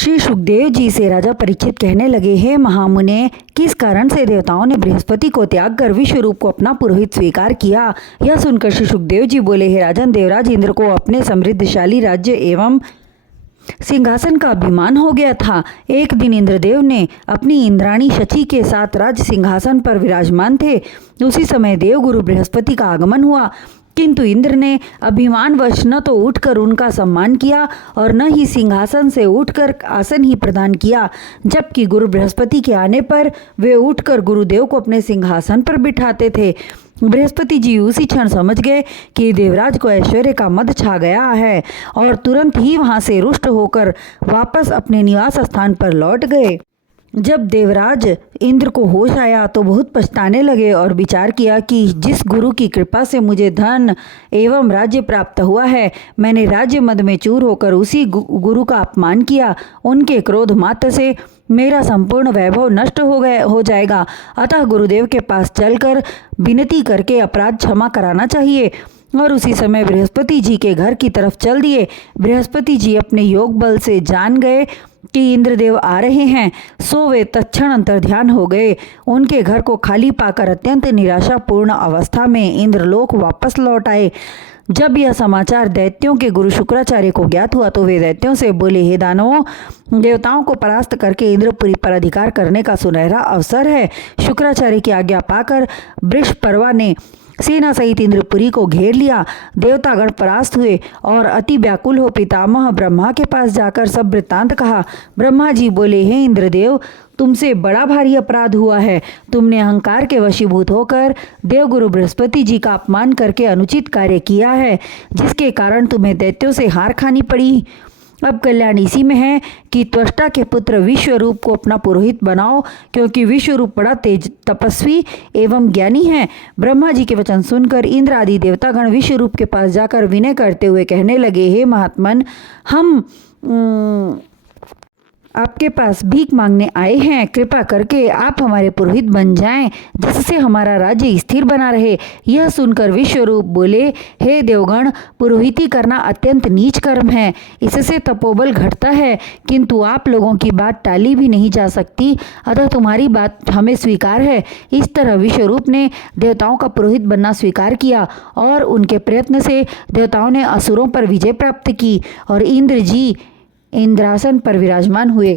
श्री सुखदेव जी से राजा परीक्षित कहने लगे, हे महामुने, किस कारण से देवताओं ने बृहस्पति को त्याग कर विश्वरूप को अपना पुरोहित स्वीकार किया? यह सुनकर श्री सुखदेव जी बोले, हे राजन, देवराज इंद्र को अपने समृद्धशाली राज्य एवं सिंहासन का अभिमान हो गया था। एक दिन इंद्रदेव ने अपनी इंद्राणी शची के साथ राज सिंहासन पर विराजमान थे। उसी समय देवगुरु बृहस्पति का आगमन हुआ, किंतु इंद्र ने अभिमानवश न तो उठकर उनका सम्मान किया और न ही सिंहासन से उठकर आसन ही प्रदान किया, जबकि गुरु बृहस्पति के आने पर वे उठकर गुरुदेव को अपने सिंहासन पर बिठाते थे। बृहस्पति जी उसी क्षण समझ गए कि देवराज को ऐश्वर्य का मद छा गया है और तुरंत ही वहां से रुष्ट होकर वापस अपने निवास स्थान पर लौट गए। जब देवराज इंद्र को होश आया तो बहुत पछताने लगे और विचार किया कि जिस गुरु की कृपा से मुझे धन एवं राज्य प्राप्त हुआ है, मैंने राज्य मद में चूर होकर उसी गुरु का अपमान किया। उनके क्रोध मात्र से मेरा संपूर्ण वैभव नष्ट हो जाएगा। अतः गुरुदेव के पास चलकर विनती करके अपराध क्षमा कराना चाहिए। और उसी समय बृहस्पति जी के घर की तरफ चल दिए। बृहस्पति जी अपने योग बल से जान गए कि इंद्रदेव आ रहे हैं, सो वे तत्क्षण अंतर्ध्यान हो गए। उनके घर को खाली पाकर अत्यंत निराशापूर्ण अवस्था में इंद्रलोक वापस लौट आए। जब यह समाचार दैत्यों के गुरु शुक्राचार्य को ज्ञात हुआ तो वे दैत्यों से बोले, हे दानवों, देवताओं को परास्त करके इंद्रपुरी पर अधिकार करने का सुनहरा अवसर है। शुक्राचार्य की आज्ञा पाकर वृषपर्वा ने सेना सहित इंद्रपुरी को घेर लिया। देवतागण परास्त हुए और अति व्याकुल हो पितामह ब्रह्मा के पास जाकर सब वृत्तांत कहा। ब्रह्मा जी बोले, हे इंद्रदेव, तुमसे बड़ा भारी अपराध हुआ है। तुमने अहंकार के वशीभूत होकर देवगुरु बृहस्पति जी का अपमान करके अनुचित कार्य किया है, जिसके कारण तुम्हें दैत्यों से हार खानी पड़ी। अब कल्याण इसी में है कि त्वष्टा के पुत्र विश्वरूप को अपना पुरोहित बनाओ, क्योंकि विश्वरूप बड़ा तेज तपस्वी एवं ज्ञानी है। ब्रह्मा जी के वचन सुनकर इंद्र आदि देवतागण विश्वरूप के पास जाकर विनय करते हुए कहने लगे, हे महात्मन, हम आपके पास भीख मांगने आए हैं। कृपा करके आप हमारे पुरोहित बन जाएं, जिससे हमारा राज्य स्थिर बना रहे। यह सुनकर विश्वरूप बोले, हे देवगण, पुरोहिती करना अत्यंत नीच कर्म है। इससे तपोबल घटता है, किंतु आप लोगों की बात टाली भी नहीं जा सकती, अतः तुम्हारी बात हमें स्वीकार है। इस तरह विश्वरूप ने देवताओं का पुरोहित बनना स्वीकार किया और उनके प्रयत्न से देवताओं ने असुरों पर विजय प्राप्त की और इंद्र जी इंद्रासन पर विराजमान हुए।